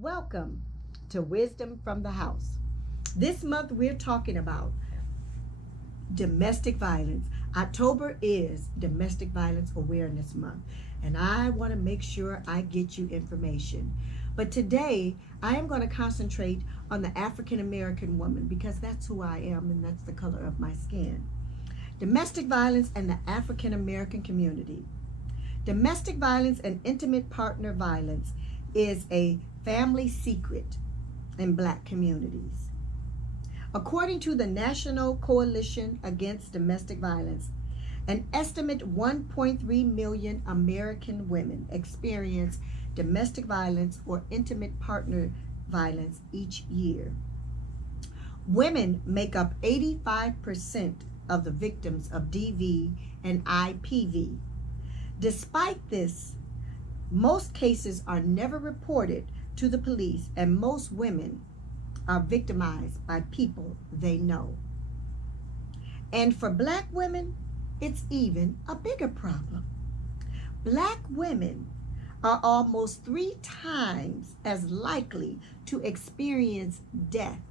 Welcome to Wisdom from the House. This month we're talking about domestic violence. October is Domestic Violence Awareness Month, and I want to make sure I get you information. But today I am going to concentrate on the African American woman because that's who I am and that's the color of my skin. Domestic violence and the African American community. Domestic violence and intimate partner violence is a family secret in Black communities. According to the National Coalition Against Domestic Violence, an estimate 1.3 million American women experience domestic violence or intimate partner violence each year. Women make up 85% of the victims of DV and IPV. Despite this, most cases are never reported to the police, and most women are victimized by people they know. And for Black women, it's even a bigger problem. Black women are almost 3 times as likely to experience death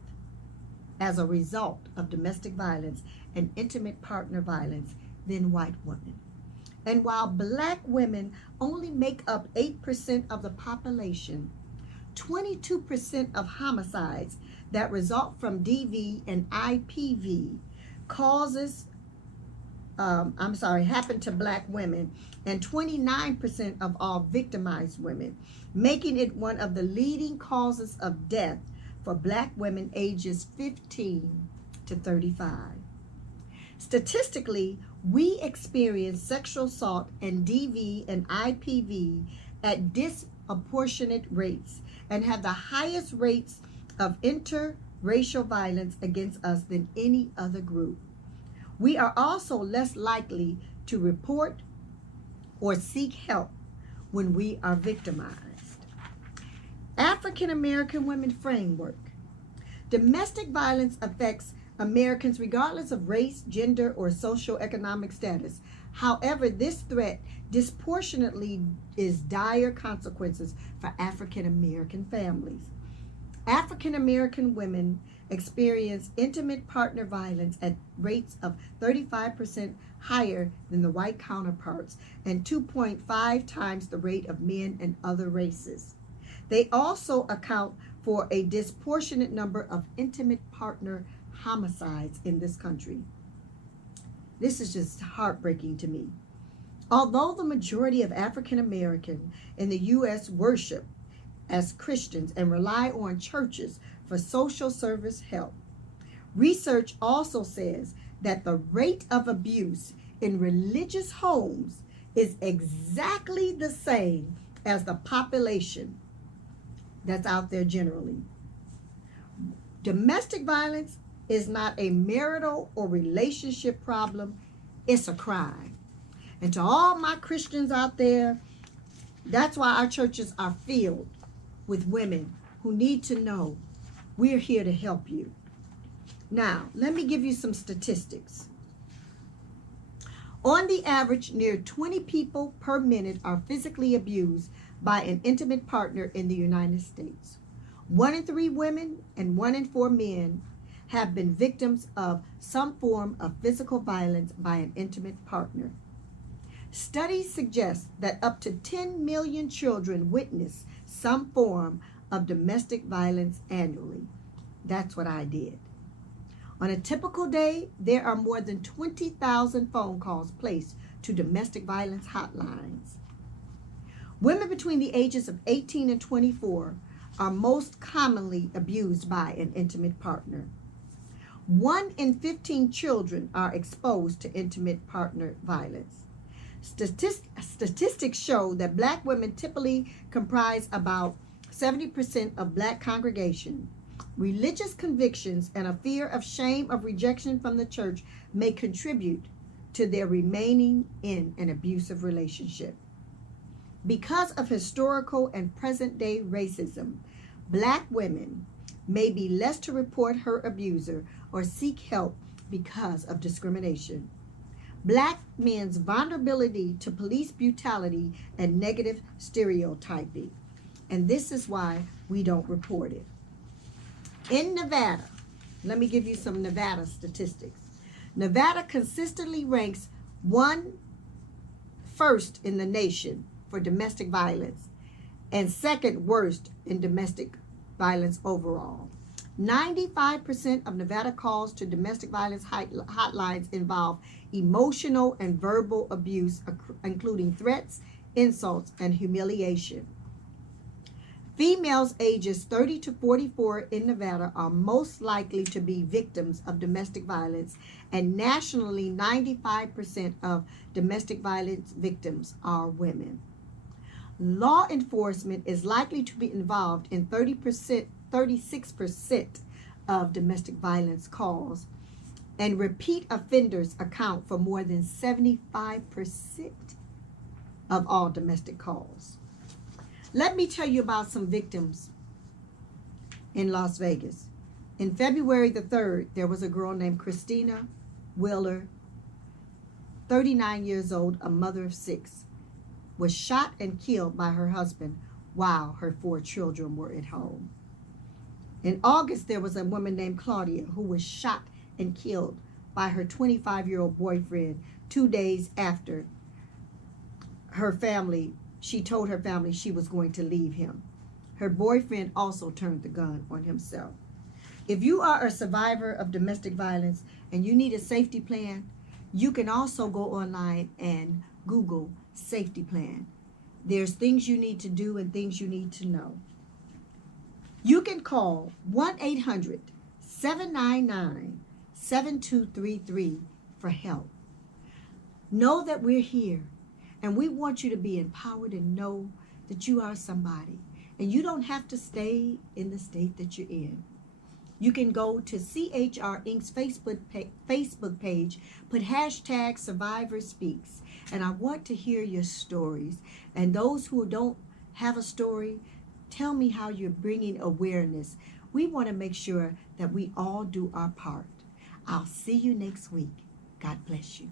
as a result of domestic violence and intimate partner violence than white women. And while Black women only make up 8% of the population, 22% of homicides that result from DV and IPV happen to Black women, and 29% of all victimized women, making it one of the leading causes of death for Black women ages 15 to 35. Statistically, we experience sexual assault and DV and IPV at disproportionate rates and have the highest rates of inter-racial violence against us than any other group. We are also less likely to report or seek help when we are victimized. African American Women Framework. Domestic violence affects Americans regardless of race, gender, or socioeconomic status. However, this threat disproportionately is dire consequences for African American families. African American women experience intimate partner violence at rates of 35% higher than the white counterparts and 2.5 times the rate of men and other races. They also account for a disproportionate number of intimate partner homicides in this country. This is just heartbreaking to me. Although the majority of African American in the U.S. worship as Christians and rely on churches for social service help, research also says that the rate of abuse in religious homes is exactly the same as the population that's out there generally. Domestic violence is not a marital or relationship problem, it's a crime. And to all my Christians out there, that's why our churches are filled with women who need to know we're here to help you. Now, let me give you some statistics. On the average, near 20 people per minute are physically abused by an intimate partner in the United States. 1 in 3 women and 1 in 4 men have been victims of some form of physical violence by an intimate partner. Studies suggest that up to 10 million children witness some form of domestic violence annually. That's what I did. On a typical day, there are more than 20,000 phone calls placed to domestic violence hotlines. Women between the ages of 18 and 24 are most commonly abused by an intimate partner. 1 in 15 children are exposed to intimate partner violence. Statistics show that Black women typically comprise about 70% of Black congregation. Religious convictions and a fear of shame of rejection from the church may contribute to their remaining in an abusive relationship. Because of historical and present-day racism, Black women may be less to report her abuser or seek help because of discrimination. Black men's vulnerability to police brutality and negative stereotyping. And this is why we don't report it. In Nevada, let me give you some Nevada statistics. Nevada consistently ranks first in the nation for domestic violence and second worst in domestic violence overall. 95% of Nevada calls to domestic violence hotlines involve emotional and verbal abuse, including threats, insults, and humiliation. Females ages 30 to 44 in Nevada are most likely to be victims of domestic violence, and nationally, 95% of domestic violence victims are women. Law enforcement is likely to be involved in 36% of domestic violence calls, and repeat offenders account for more than 75% of all domestic calls. Let me tell you about some victims in Las Vegas. In February the 3rd, there was a girl named Christina Wheeler, 39 years old, a mother of 6, was shot and killed by her husband while her 4 children were at home. In August, there was a woman named Claudia who was shot and killed by her 25-year-old boyfriend 2 days after she told her family she was going to leave him. Her boyfriend also turned the gun on himself. If you are a survivor of domestic violence and you need a safety plan, you can also go online and Google safety plan. There's things you need to do and things you need to know. You can call 1-800-799-7233 for help. Know that we're here, and we want you to be empowered and know that you are somebody. And you don't have to stay in the state that you're in. You can go to CHR Inc.'s Facebook page, put hashtag Survivor Speaks, and I want to hear your stories. And those who don't have a story, tell me how you're bringing awareness. We want to make sure that we all do our part. I'll see you next week. God bless you.